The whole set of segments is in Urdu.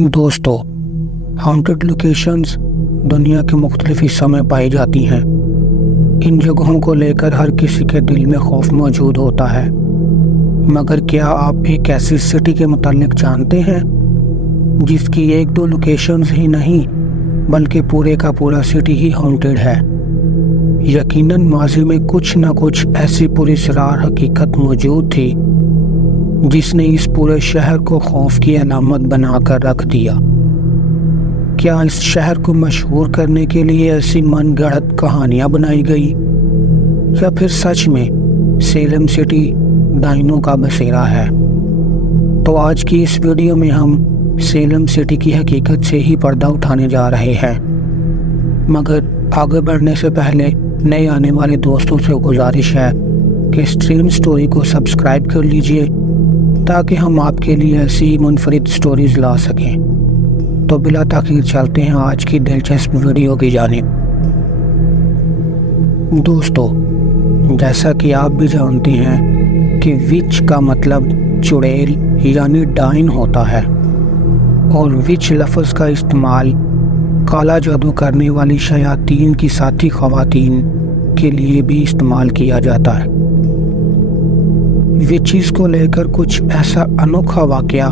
دوستو، ہانٹڈ لوکیشنز دنیا کے مختلف حصوں میں پائی جاتی ہیں۔ ان جگہوں کو لے کر ہر کسی کے دل میں خوف موجود ہوتا ہے، مگر کیا آپ ایک ایسی سٹی کے متعلق جانتے ہیں جس کی ایک دو لوکیشنز ہی نہیں بلکہ پورے کا پورا سٹی ہی ہانٹڈ ہے؟ یقیناً ماضی میں کچھ نہ کچھ ایسی پراسرار حقیقت موجود تھی جس نے اس پورے شہر کو خوف کی علامت بنا کر رکھ دیا۔ کیا اس شہر کو مشہور کرنے کے لیے ایسی من گھڑت کہانیاں بنائی گئی، یا پھر سچ میں سیلم سٹی ڈائنوں کا بسیرا ہے؟ تو آج کی اس ویڈیو میں ہم سیلم سٹی کی حقیقت سے ہی پردہ اٹھانے جا رہے ہیں، مگر آگے بڑھنے سے پہلے نئے آنے والے دوستوں سے گزارش ہے کہ اسٹریم سٹوری کو سبسکرائب کر لیجئے تاکہ ہم آپ کے لیے ایسی منفرد سٹوریز لا سکیں۔ تو بلا تاخیر چلتے ہیں آج کی دلچسپ ویڈیو کی جانب۔ دوستو، جیسا کہ آپ بھی جانتے ہیں کہ وچ کا مطلب چڑیل یعنی ڈائن ہوتا ہے، اور وچ لفظ کا استعمال کالا جادو کرنے والی شیاطین کی ساتھی خواتین کے لیے بھی استعمال کیا جاتا ہے۔ وچز کو لے کر کچھ ایسا انوکھا واقعہ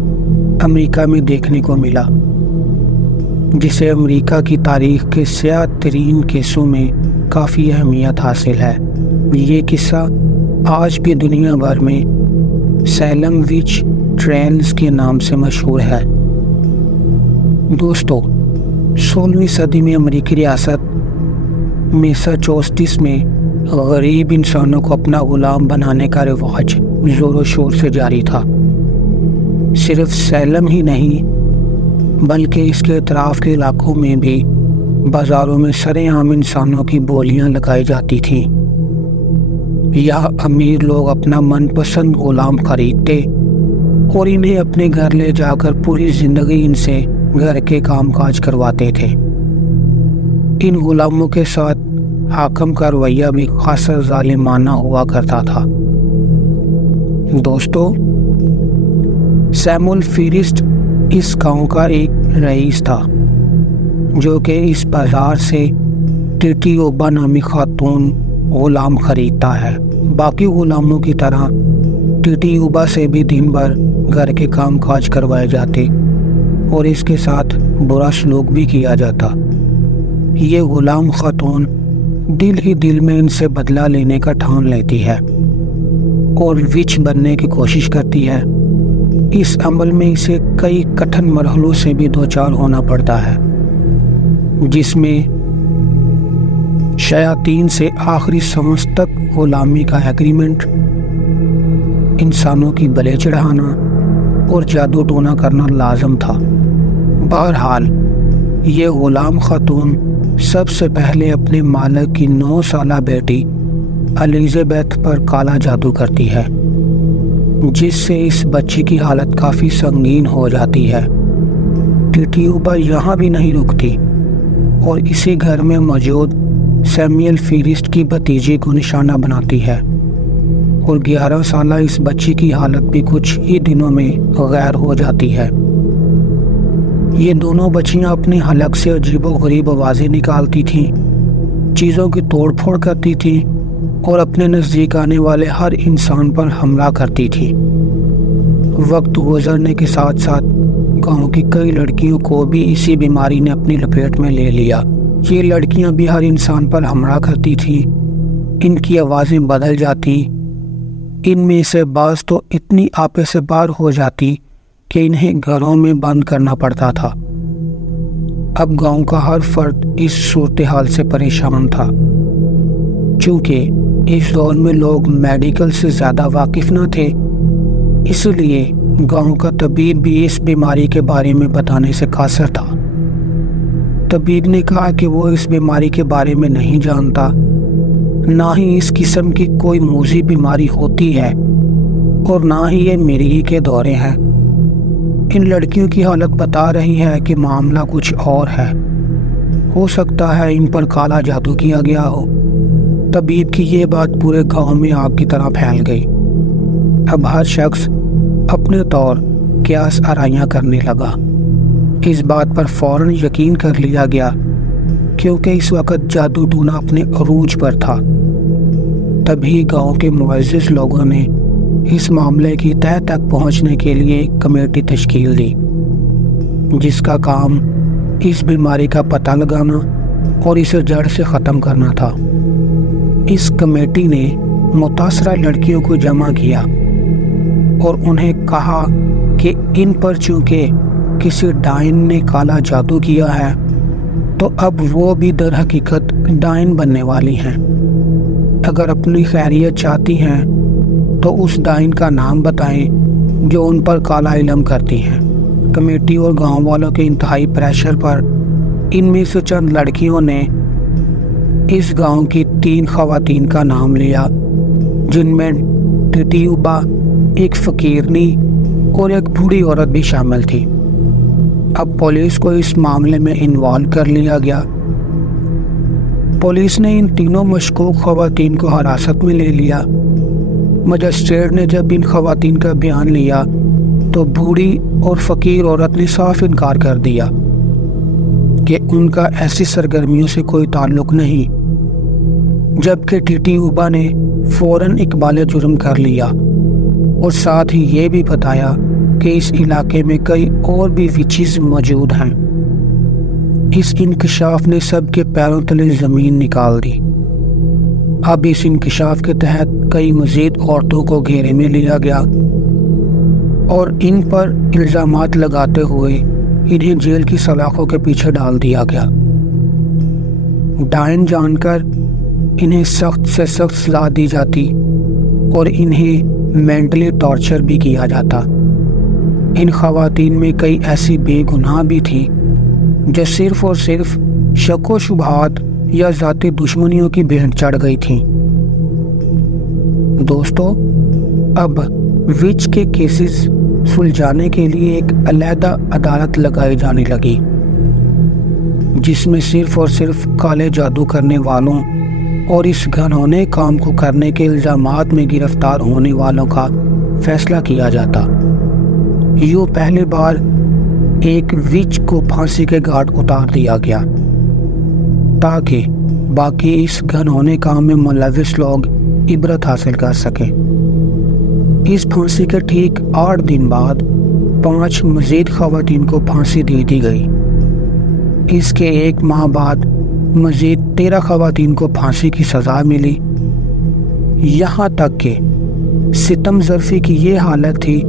امریکہ میں دیکھنے کو ملا جسے امریکہ کی تاریخ کے سیاہ ترین قصوں میں کافی اہمیت حاصل ہے۔ یہ قصہ آج بھی دنیا بھر میں سیلم وچ ٹریلز کے نام سے مشہور ہے۔ دوستو، 16ویں صدی میں امریکی ریاست میساچوسٹس میں غریب انسانوں کو اپنا غلام بنانے کا رواج زور و شور سے جاری تھا۔ صرف سیلم ہی نہیں بلکہ اس کے اطراف کے علاقوں میں بھی بازاروں میں سرے عام انسانوں کی بولیاں لگائی جاتی تھیں۔ یہاں امیر لوگ اپنا من پسند غلام خریدتے اور انہیں اپنے گھر لے جا کر پوری زندگی ان سے گھر کے کام کاج کرواتے تھے۔ ان غلاموں کے ساتھ حاکم کا رویہ بھی خاصا ظالمانہ ہوا کرتا تھا۔ دوستو، سیمول فیرسٹ اس گاؤں کا ایک رئیس تھا جو کہ اس بازار سے ٹیٹی اوبا نامی خاتون غلام خریدتا ہے۔ باقی غلاموں کی طرح ٹیٹی اوبا سے بھی دن بھر گھر کے کام کاج کروائے جاتے اور اس کے ساتھ برا سلوک بھی کیا جاتا۔ یہ غلام خاتون دل ہی دل میں ان سے بدلہ لینے کا ٹھان لیتی ہے اور وچ بننے کی کوشش کرتی ہے۔ اس عمل میں اسے کئی کٹھن مرحلوں سے بھی دوچار ہونا پڑتا ہے، جس میں شیاطین سے آخری سانس تک غلامی کا ایگریمنٹ، انسانوں کی بلے چڑھانا اور جادو ٹونا کرنا لازم تھا۔ بہرحال یہ غلام خاتون سب سے پہلے اپنے مالک کی 9 سالہ بیٹی الیزابتھ پر کالا جادو کرتی ہے، جس سے اس بچی کی حالت کافی سنگین ہو جاتی ہے۔ ٹیٹی اوبا یہاں بھی نہیں رکتی اور اسی گھر میں موجود سیموئل فیرسٹ کی بھتیجی کو نشانہ بناتی ہے، اور 11 سالہ اس بچی کی حالت بھی کچھ ہی دنوں میں غیر ہو جاتی ہے۔ یہ دونوں بچیاں اپنے حلق سے عجیب و غریب آوازیں نکالتی تھیں، چیزوں کی توڑ پھوڑ کرتی تھیں اور اپنے نزدیک آنے والے ہر انسان پر حملہ کرتی تھی۔ وقت گزرنے کے ساتھ ساتھ گاؤں کی کئی لڑکیوں کو بھی اسی بیماری نے اپنی لپیٹ میں لے لیا۔ یہ لڑکیاں بھی ہر انسان پر حملہ کرتی تھیں، ان کی آوازیں بدل جاتی، ان میں سے بعض تو اتنی آپے سے پار ہو جاتی کہ انہیں گھروں میں بند کرنا پڑتا تھا۔ اب گاؤں کا ہر فرد اس صورتحال سے پریشان تھا۔ چونکہ اس دور میں لوگ میڈیکل سے زیادہ واقف نہ تھے، اس لیے گاؤں کا طبیب بھی اس بیماری کے بارے میں بتانے سے قاصر تھا۔ طبیب نے کہا کہ وہ اس بیماری کے بارے میں نہیں جانتا، نہ ہی اس قسم کی کوئی موذی بیماری ہوتی ہے، اور نہ ہی یہ مرگی کے دورے ہیں۔ ان لڑکیوں کی حالت بتا رہی ہے کہ معاملہ کچھ اور ہے، ہو سکتا ہے ان پر کالا جادو کیا گیا ہو۔ طبیب کی یہ بات پورے گاؤں میں آگ کی طرح پھیل گئی۔ اب ہر شخص اپنے طور قیاس آرائیاں کرنے لگا۔ اس بات پر فوراً یقین کر لیا گیا کیونکہ اس وقت جادو ٹونا اپنے عروج پر تھا۔ تبھی گاؤں کے معزز لوگوں نے اس معاملے کی تہہ تک پہنچنے کے لیے ایک کمیٹی تشکیل دی، جس کا کام اس بیماری کا پتہ لگانا اور اسے جڑ سے ختم کرنا تھا۔ اس کمیٹی نے متاثرہ لڑکیوں کو جمع کیا اور انہیں کہا کہ ان پر چونکہ کسی ڈائن نے کالا جادو کیا ہے تو اب وہ بھی در حقیقت ڈائن بننے والی ہیں۔ اگر اپنی خیریت چاہتی ہیں تو اس ڈائن کا نام بتائیں جو ان پر کالا علم کرتی ہیں۔ کمیٹی اور گاؤں والوں کے انتہائی پریشر پر ان میں سے چند لڑکیوں نے اس گاؤں کی 3 خواتین کا نام لیا، جن میں ٹٹیوبا، ایک فقیرنی اور ایک بوڑھی عورت بھی شامل تھی۔ اب پولیس کو اس معاملے میں انوالو کر لیا گیا۔ پولیس نے ان تینوں مشکوک خواتین کو حراست میں لے لیا۔ مجسٹریٹ نے جب ان خواتین کا بیان لیا تو بوڑھی اور فقیر عورت نے صاف انکار کر دیا کہ ان کا ایسی سرگرمیوں سے کوئی تعلق نہیں، جبکہ ٹٹیوبا نے فوراً اقبال جرم کر لیا اور ساتھ ہی یہ بھی بتایا کہ اس علاقے میں کئی اور بھی وچیز موجود ہیں۔ اس انکشاف نے سب کے پیروں تلے زمین نکال دی۔ اب اس انکشاف کے تحت کئی مزید عورتوں کو گھیرے میں لیا گیا اور ان پر الزامات لگاتے ہوئے انہیں جیل کی سلاخوں کے پیچھے ڈال دیا گیا۔ ڈائن جان کر انہیں سخت سے سخت سزا دی جاتی اور انہیں مینٹلی ٹارچر بھی کیا جاتا۔ ان خواتین میں کئی ایسی بے گناہ بھی تھی جو صرف اور صرف شک و شبہات یا ذاتی دشمنیوں کی بھینٹ چڑھ گئی تھیں۔ دوستو، اب وچ کے کیسز سلجھانے کے لیے ایک علیحدہ عدالت لگائی جانے لگی، جس میں صرف اور صرف کالے جادو کرنے والوں اور اس گھنونے کام کو کرنے کے الزامات میں گرفتار ہونے والوں کا فیصلہ کیا جاتا۔ یوں پہلی بار ایک وچ کو پھانسی کے گھاٹ اتار دیا گیا تاکہ باقی اس گھنونے کام میں ملوث لوگ عبرت حاصل کر سکیں۔ اس پھانسی کے ٹھیک 8 دن بعد 5 مزید خواتین کو پھانسی دے دی گئی۔ اس کے 1 ماہ بعد مزید 13 خواتین کو پھانسی کی سزا ملی، یہاں تک کہ ستم ظرفی کی یہ حالت تھی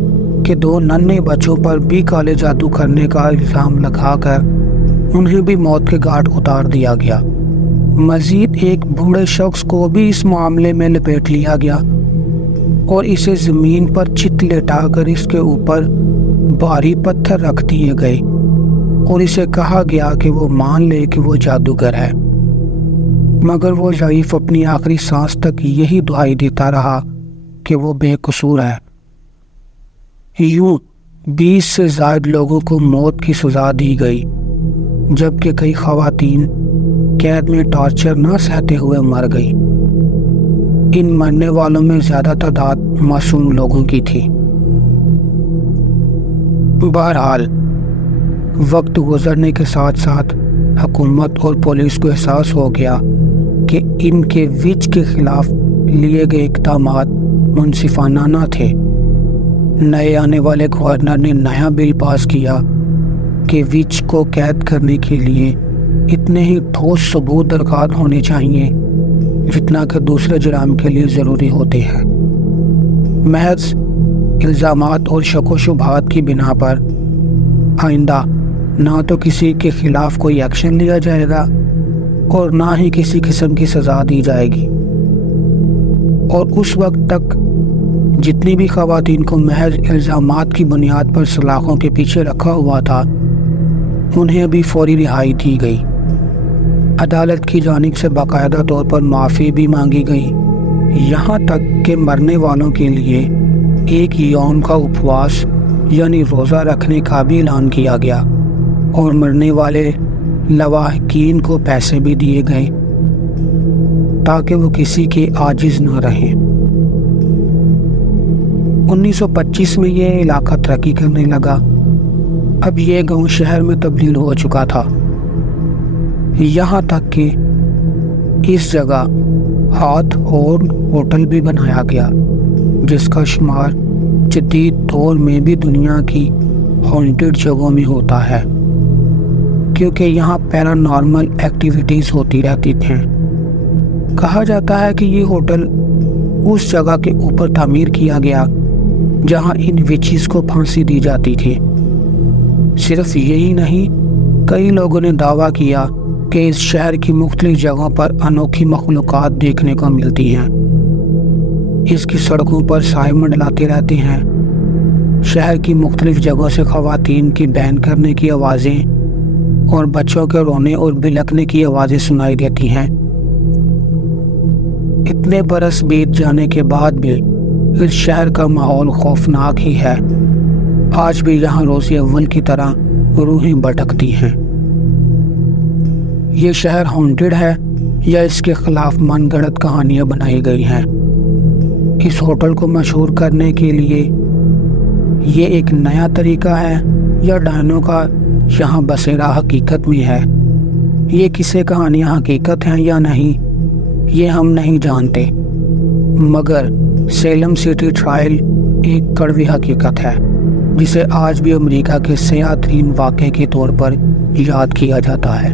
کہ 2 ننھے بچوں پر بھی کالے جادو کرنے کا الزام لگا کر انہیں بھی موت کے گھاٹ اتار دیا گیا۔ مزید ایک بوڑھے شخص کو بھی اس معاملے میں لپیٹ لیا گیا اور اسے زمین پر چت لٹا کر اس کے اوپر بھاری پتھر رکھ دیے گئے اور اسے کہا گیا کہ وہ مان لے کہ وہ جادوگر ہے، مگر وہ ضعیف اپنی آخری سانس تک یہی دعائی دیتا رہا کہ وہ بے قصور ہے۔ یوں 20 سے زائد لوگوں کو موت کی سزا دی گئی، جبکہ کئی خواتین قید میں ٹارچر نہ سہتے ہوئے مر گئی۔ ان مرنے والوں میں زیادہ تعداد معصوم لوگوں کی تھی۔ بہرحال وقت گزرنے کے ساتھ ساتھ حکومت اور پولیس کو احساس ہو گیا کہ ان کے وچ کے خلاف لیے گئے اقدامات منصفانہ نہ تھے۔ نئے آنے والے گورنر نے نیا بل پاس کیا کہ وچ کو قید کرنے کے لیے اتنے ہی ٹھوس ثبوت درکار ہونے چاہیے جتنا کہ دوسرے جرائم کے لیے ضروری ہوتے ہیں۔ محض الزامات اور شک و شبہات کی بنا پر آئندہ نہ تو کسی کے خلاف کوئی ایکشن لیا جائے گا اور نہ ہی کسی قسم کی سزا دی جائے گی، اور اس وقت تک جتنی بھی خواتین کو محض الزامات کی بنیاد پر سلاخوں کے پیچھے رکھا ہوا تھا انہیں بھی فوری رہائی دی گئی۔ عدالت کی جانب سے باقاعدہ طور پر معافی بھی مانگی گئی، یہاں تک کہ مرنے والوں کے لیے ایک یوم کا اپواس یعنی روزہ رکھنے کا بھی اعلان کیا گیا، اور مرنے والے لواحقین کو پیسے بھی دیے گئے تاکہ وہ کسی کے عاجز نہ رہیں۔ 1925 میں یہ علاقہ ترقی کرنے لگا اب یہ گاؤں شہر میں تبدیل ہو چکا تھا، یہاں تک کہ اس جگہ ہاتھ اور ہوٹل بھی بنایا گیا، جس کا شمار جدید دور میں بھی دنیا کی ہانٹڈ جگہوں میں ہوتا ہے، کیونکہ یہاں پیرا نارمل ایکٹیویٹیز ہوتی رہتی تھیں۔ کہا جاتا ہے کہ یہ ہوٹل اس جگہ کے اوپر تعمیر کیا گیا جہاں ان وچیز کو پھانسی دی جاتی تھی۔ صرف یہی نہیں، کئی لوگوں نے دعویٰ کیا کہ اس شہر کی مختلف جگہوں پر انوکھی مخلوقات دیکھنے کو ملتی ہیں۔ اس کی سڑکوں پر سائے منڈلاتے رہتے ہیں، شہر کی مختلف جگہوں سے خواتین کی بہن کرنے کی آوازیں اور بچوں کے رونے اور بلکنے کی آوازیں سنائی دیتی ہیں۔ اتنے برس بیت جانے کے بعد بھی اس شہر کا ماحول خوفناک ہی ہے۔ آج بھی یہاں روز اول کی طرح روحیں بھٹکتی ہیں۔ یہ شہر ہانٹڈ ہے یا اس کے خلاف من گھڑت کہانیاں بنائی گئی ہیں؟ اس ہوٹل کو مشہور کرنے کے لیے یہ ایک نیا طریقہ ہے یا ڈائنوں کا یہاں بسیرا حقیقت میں ہے؟ یہ کسے کہانیاں حقیقت ہیں یا نہیں، یہ ہم نہیں جانتے، مگر سیلم سٹی ٹرائل ایک کڑوی حقیقت ہے جسے آج بھی امریکہ کے سیاح ترین واقعے کے طور پر یاد کیا جاتا ہے۔